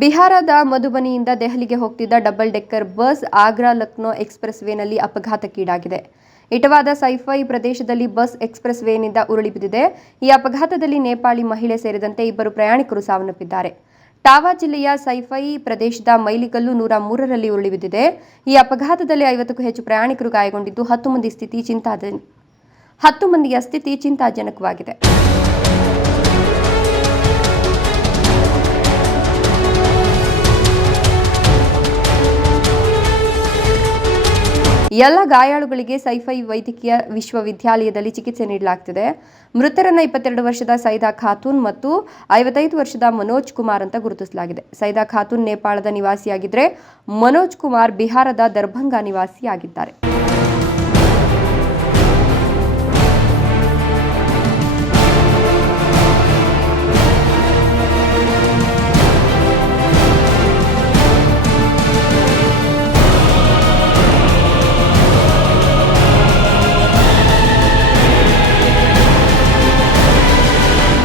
ಬಿಹಾರದ ಮಧುಬನಿಯಿಂದ ದೆಹಲಿಗೆ ಹೋಗ್ತಿದ್ದ double decker bus Agra Lucknow express ವೇನಲ್ಲಿ ಅಪಘಾತಕ್ಕೀಡಾಗಿದೆ. ಇಟವಾದ ಸೈಫೈ ಪ್ರದೇಶದಲ್ಲಿ ಬಸ್ ಎಕ್ಸ್ಪ್ರೆಸ್ ವೇನಿಂದ ಉರುಳಿ ಬಿದ್ದಿದೆ. ಈ ಅಪಘಾತದಲ್ಲಿ ನೇಪಾಳಿ ಮಹಿಳೆ ಸೇರಿದಂತೆ ಇಬ್ಬರು ಪ್ರಯಾಣಿಕರು ಸಾವನ್ನಪ್ಪಿದ್ದಾರೆ. ಟಾವಾ ಜಿಲ್ಲೆಯ ಸೈಫೈ ಪ್ರದೇಶದ ಮೈಲಿಗಲ್ಲು ನೂರ ಮೂರರಲ್ಲಿ ಉರುಳಿ ಬಿದ್ದಿದೆ. ಈ ಅಪಘಾತದಲ್ಲಿ ಐವತ್ತಕ್ಕೂ ಹೆಚ್ಚು ಪ್ರಯಾಣಿಕರು ಗಾಯಗೊಂಡಿದ್ದು ಹತ್ತು ಮಂದಿ ಸ್ಥಿತಿ ಚಿಂತಾಜನ ಹತ್ತು ಮಂದಿಯ ಸ್ಥಿತಿ ಚಿಂತಾಜನಕವಾಗಿದೆ. ಎಲ್ಲ ಗಾಯಾಳುಗಳಿಗೆ ಸೈಫೈ ವೈದ್ಯಕೀಯ ವಿಶ್ವವಿದ್ಯಾಲಯದಲ್ಲಿ ಚಿಕಿತ್ಸೆ ನೀಡಲಾಗ್ತಿದೆ. ಮೃತರನ್ನ ಇಪ್ಪತ್ತೆರಡು ವರ್ಷದ ಸೈದಾ ಖಾತೂನ್ ಮತ್ತು ಐವತ್ತೈದು ವರ್ಷದ ಮನೋಜ್ ಕುಮಾರ್ ಅಂತ ಗುರುತಿಸಲಾಗಿದೆ. ಸೈದಾ ಖಾತೂನ್ ನೇಪಾಳದ ನಿವಾಸಿಯಾಗಿದ್ದರೆ ಮನೋಜ್ ಕುಮಾರ್ ಬಿಹಾರದ ದರ್ಭಂಗ ನಿವಾಸಿಯಾಗಿದ್ದಾರೆ.